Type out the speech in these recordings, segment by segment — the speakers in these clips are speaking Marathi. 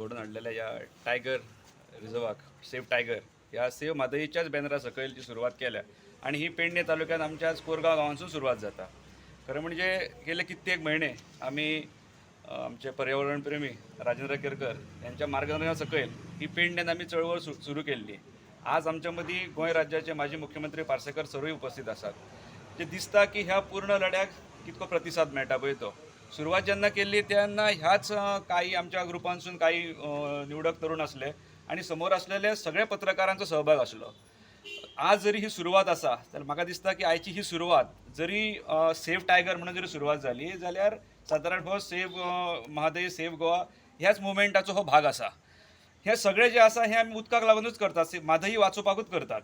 घडून हाडलेल्या या टायगर रिझर्वाक सेव्ह टायगर ह्या सेव्ह म्हादईच्याच बॅनरा सकयल जी सुरवात केल्या आणि ही पेडणे तालुक्यात आमच्या आज कोरगाव गांवांसून सुरवात जाता. खरं म्हणजे गेले कित्येक महिने आम्ही आमचे पर्यावरणप्रेमी राजेंद्र केरकर यांच्या मार्गदर्शना सकयल ही पेडण्यात आम्ही चळवळ सुरू केल्ली. आज आमच्या मदीं गोंय राज्याचे माजी मुख्यमंत्री पार्सेकर सरूय उपस्थित आसात. जे दिसता की ह्या पूर्ण लढ्याक कितको प्रतिसाद मेळटा पळय तो. सुरवात जेन्ना केल्ली तेन्ना ह्याच काही आमच्या ग्रुपांसून काही निवडक तरुण असले आणि समोर असलेले सगळे पत्रकारांचो सहभाग आसलो. आज जरी ही सुरवात आसा तर म्हाका दिसता की आयची ही सुरवात जरी सेव्ह टायगर म्हणून जरी सुरवात झाली जाल्यार सादारण हो सेव्ह म्हादय सेव्ह गोवा ह्याच मुवमेंटाचो हो भाग आसा. हे सगळे जे आसा हे आमी उदकाक लागूनच करतात, म्हादई वाचोवपाकूच करतात.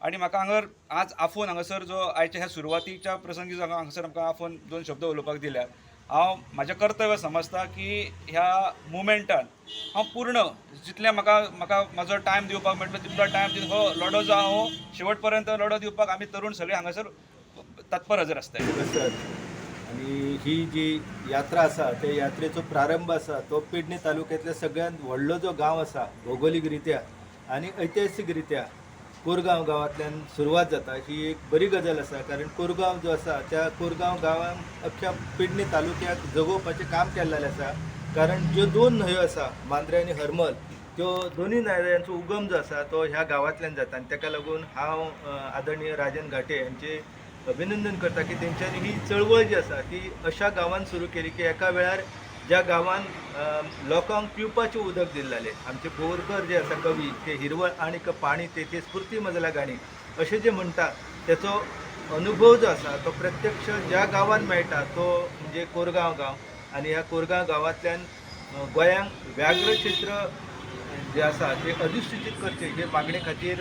आणि म्हाका हांगर आज आफोन हांगासर जो आयच्या ह्या सुरवातीच्या प्रसंगी जो हांगासर आमकां आफोन 2 शब्द उलोवपाक दिल्यात, हांव म्हाजें कर्तव्य समजता की ह्या मुवमेंटान हांव पूर्ण जितलें म्हाका म्हाजो टायम दिवपाक मेळटलो तितलो टायम दिवन हो लढो जो हो शेवट पर्यंत लढो दिवपाक आमी तरुण सगळे हांगासर तत्पर हजर आसता. आणि ही जी यात्रा आसा त्या यात्रेचो प्रारंभ आसा तो पेडणे तालुक्यातल्या सगळ्यात व्हडलो जो गांव आसा भौगोलिकरित्या आणि ऐतिहासिकरित्या कोरगांव गांवांतल्यान सुरवात जाता. ही एक बरी गजाल आसा कारण कोरगांव जो आसा त्या कोरगांव गांवान अख्ख्या पेडणे तालुक्याक जगोवपाचें काम केल्लेलें आसा. कारण ज्यो 2 न्हंयो आसा मांद्रे आनी हरमल त्यो दोनूय न्हंयांचो उगम जो आसा तो ह्या गांवांतल्यान जाता आणि ताका लागून हांव आदरणीय राजन घाटे यांचे अभिनंदन करता की तेंच्यांनी ही चळवळ जी आसा ती अशा गांवांत सुरू केली की एका वेळार ज्या गांवान लोकांक पिवपाचें उदक दिल्लें, आमचे बोरकर जे आसा कवी ते हिरवळ आणीक पाणी तेथे स्फूर्ती मजला गाणी अशें जे म्हणटा त्याचो अनुभव जो आसा तो प्रत्यक्ष ज्या गांवांत मेळटा तो म्हणजे कोरगांव गांव. आणि ह्या कोरगांव गांवांतल्यान गोंयांक व्याघ्र क्षेत्र जे आसा ते अधिसूचित करचे हे मागणे खातीर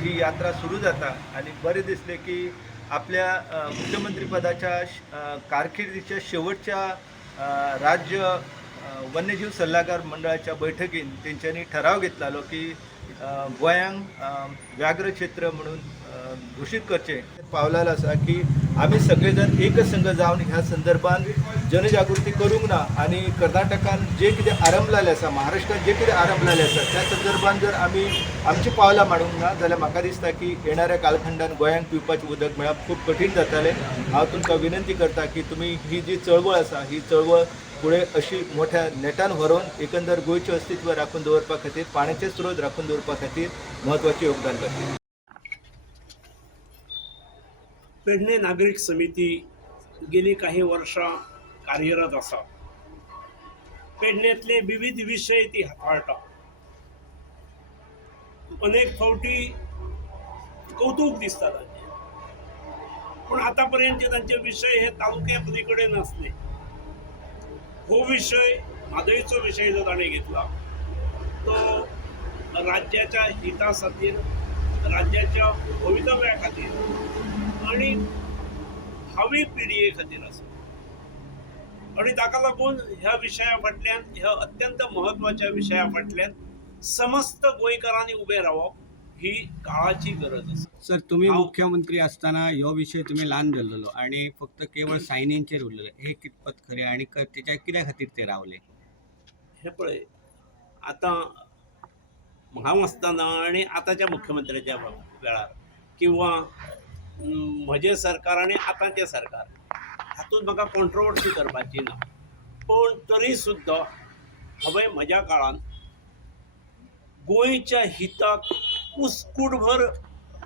ही यात्रा सुरू जाता. आणि बरें दिसलें की आपल्या मुख्यमंत्री पदाच्या कारकिर्दीच्या शेवटच्या राज्य वन्यजीव सल्लागार मंडळाच्या बैठकीन तेंच्यांनी ठराव घेतलेलो की गोंयांक व्याघ्र क्षेत्र म्हणून घोषित करचे पावलेलो आसा की आमी सगळे जण एकच संघ जावन ह्या संदर्भात जनजागृती करूंक ना. आणि कर्नाटकान जे कितें आरंभलेलें आसा महाराष्ट्रात जे कितें आरंभलेलें आसा त्या संदर्भात जर आमी आमची पावलां मारूंक ना जाल्यार म्हाका दिसता की येणाऱ्या कालखंडान गोंयांक पिवपाचें उदक मेळप खूब कठीण जातलें. हांव तुमकां विनंती करता की तुमी ही जी चळवळ आसा ही चळवळ पुढे अशी मोठ्या नेटान व्हरून एकंदर गोंयचें अस्तित्व राखून दवरपा खातीर पाण्याचे स्रोत राखून दवरपा खातीर म्हत्वाचें योगदान करता. पेडणे नागरिक समिती गेली काही वर्षां कार्यरत आसा. पेडण्यातले विविध विषय ती हाताळटा. अनेक फावटी कौतुक दिसता तांचे, पूण आतापर्यंतचे तांचे विषय हे तालुक्या पलीकडे नासले. हो विषय म्हादईचो विषय जो ताणें घेतला तो राज्याच्या हिता खातीर, राज्याच्या भवितव्या खातीर आणि भावी पिढये खातीर आसा. आणि ताका लागून ह्या विशया फाटल्यान, ह्या अत्यंत म्हत्वाच्या विशया फाटल्यान समस्त गोंयकारांनी उबे रावप ही काळाची गरज आसा. सर, तुम्ही मुख्यमंत्री असताना ह्यो विषय तुम्ही ल्हान धरलेलो आणि फक्त केवळ सायनींचेर उरलेले, हे कितपत खरे आणि त्याच्या कित्या खातीर ते रावले? हे पळय, आता हांव आसतना आणि आतांच्या मुख्यमंत्र्याच्या वेळार किंवा म्हजे सरकार आणि आतांचें सरकार हातूंत म्हाका कॉन्ट्रोवर्सी करपाची ना. पण तरी सुद्दां हांवें म्हज्या काळांत गोंयच्या हिताक कुस्कूटभर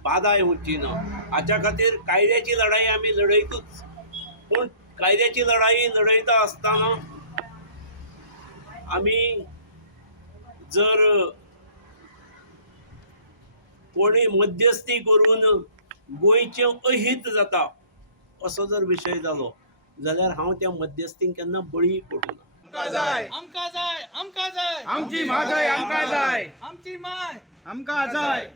बाधा येवची ना हाच्या खातीर कायद्याची लढाई आमी लढयतूच. पूण कायद्याची लढाई लढयता आसतना आमी जर कोणी मध्यस्थी करून गोंयचें अहित जाता असो जर विशय जालो जाल्यार हांव त्या मध्यस्थींक केन्ना बळी पडूं ना. आमकां जाय, आमकां जाय, आमकां जाय, आमची म्हादय आमकां जाय, आमची माय आमकां जाय.